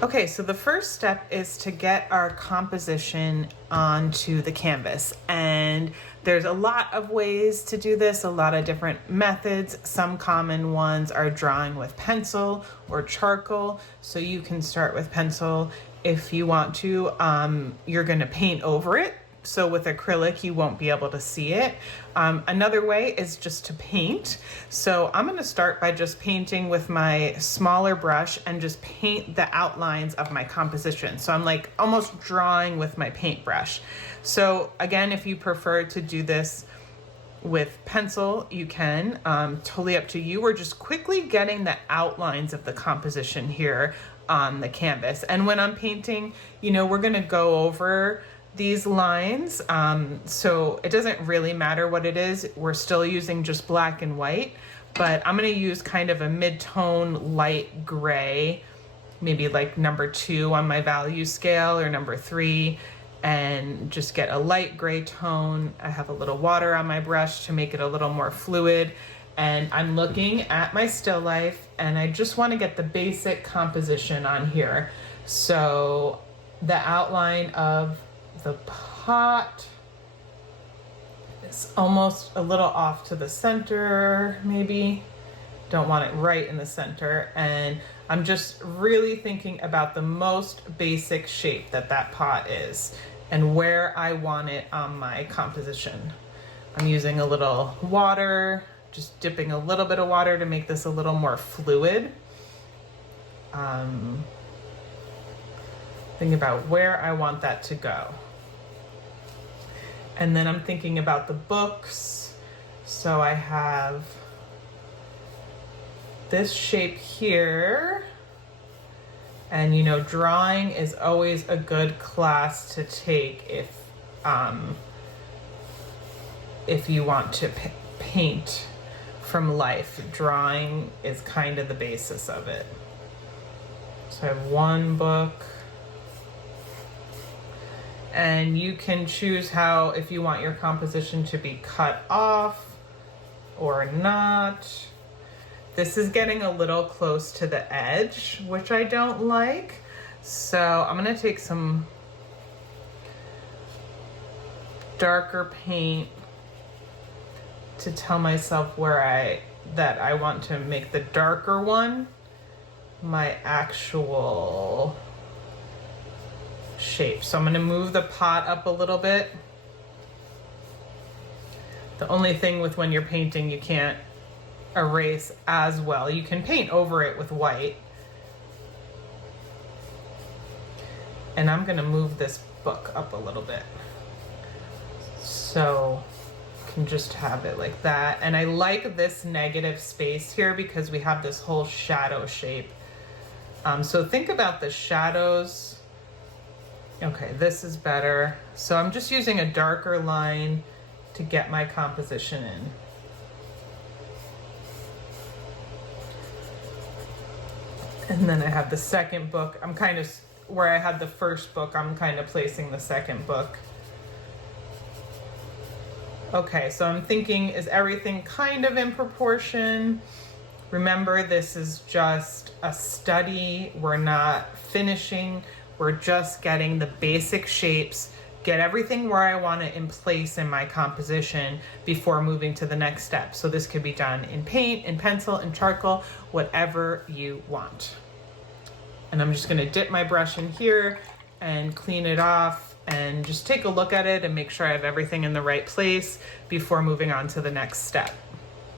Okay, so the first step is to get our composition onto the canvas. And there's a lot of ways to do this, a lot of different methods. Some common ones are drawing with pencil or charcoal. So you can start with pencil if you want to. You're gonna paint over it. So with acrylic, you won't be able to see it. Another way is just to paint. So I'm gonna start by just painting with my smaller brush and just paint the outlines of my composition. So I'm like almost drawing with my paintbrush. So again, if you prefer to do this with pencil, you can, totally up to you. We're just quickly getting the outlines of the composition here on the canvas. And when I'm painting, you know, we're gonna go over these lines, so it doesn't really matter what it is. We're still using just black and white, but I'm gonna use kind of a mid-tone light gray, maybe like number 2 on my value scale or number 3, and just get a light gray tone. I have a little water on my brush to make it a little more fluid, and I'm looking at my still life and I just want to get the basic composition on here. So the outline of the pot is almost a little off to the center, maybe. Don't want it right in the center. And I'm just really thinking about the most basic shape that that pot is and where I want it on my composition. I'm using a little water, just dipping a little bit of water to make this a little more fluid. Think about where I want that to go. And then I'm thinking about the books. So I have this shape here. And you know, drawing is always a good class to take if you want to paint from life. Drawing is kind of the basis of it. So I have one book. And you can choose how, if you want your composition to be cut off or not. This is getting a little close to the edge, which I don't like. So I'm gonna take some darker paint to tell myself that I want to make the darker one my actual shape. So I'm going to move the pot up a little bit. The only thing with when you're painting, you can't erase as well. You can paint over it with white. And I'm going to move this book up a little bit. So you can just have it like that. And I like this negative space here because we have this whole shadow shape. So think about the shadows. Okay, this is better. So I'm just using a darker line to get my composition in. And then I have the second book. I'm kind of, where I had the first book, I'm kind of placing the second book. Okay, so I'm thinking, is everything kind of in proportion? Remember, this is just a study. We're not finishing. We're just getting the basic shapes, get everything where I want it in place in my composition before moving to the next step. So this could be done in paint, in pencil, in charcoal, whatever you want. And I'm just gonna dip my brush in here and clean it off and just take a look at it and make sure I have everything in the right place before moving on to the next step.